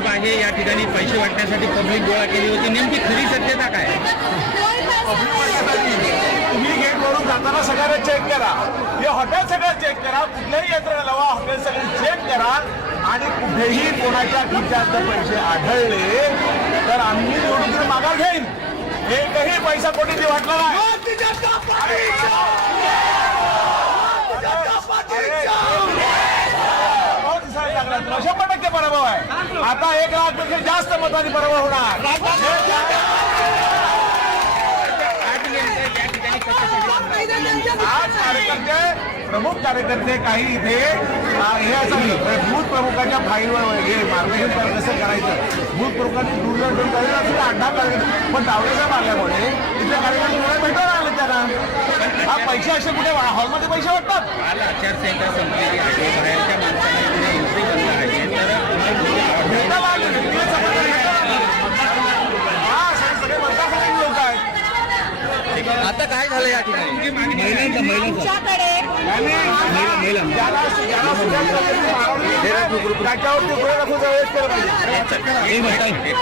Group आहे या ठिकाणी पैसे वाटण्यासाठी पब्लिक गोळा केली होती, नेमकी खरी सत्यता काय? तुम्ही गेटवरून जाताना सगळ्यांना चेक करा, हे हॉटेल सगळं चेक करा, कुठल्याही यंत्रणा लावा, हॉटेल सगळे चेक करा आणि कुठेही कोणाच्या खिशात जर पैसे आढळले तर आम्ही निवडणुकीत माघार घेईन. एकही पैसा कोणी वाटला नाही. 100% पराभव आहे. आता 1 लाखपेक्षा जास्त मतांनी पराभव होणार. आज कार्यकर्ते, प्रमुख कार्यकर्ते काही इथे हे असं बूथ प्रमुखाच्या फाईलवर वगैरे मार्गदर्शन कसं करायचं, बूथ प्रमुखांनी दूरदर्शन करायचं असं अड्डा करायचं, पण दावडेसाहेब आल्यामुळे इथे कार्यकर्ते भेटायला आले त्यांना. हा पैसे असे कुठे हॉलमध्ये पैसे वाटतात. आचारसंहिता संपलेली आहे, बाहेरच्या माणसाला इथे एंट्री बंद आहे, सगळे मतदारसंघाचे लोक आहेत. आता काय झालं या ठिकाणी? त्याच्यावरती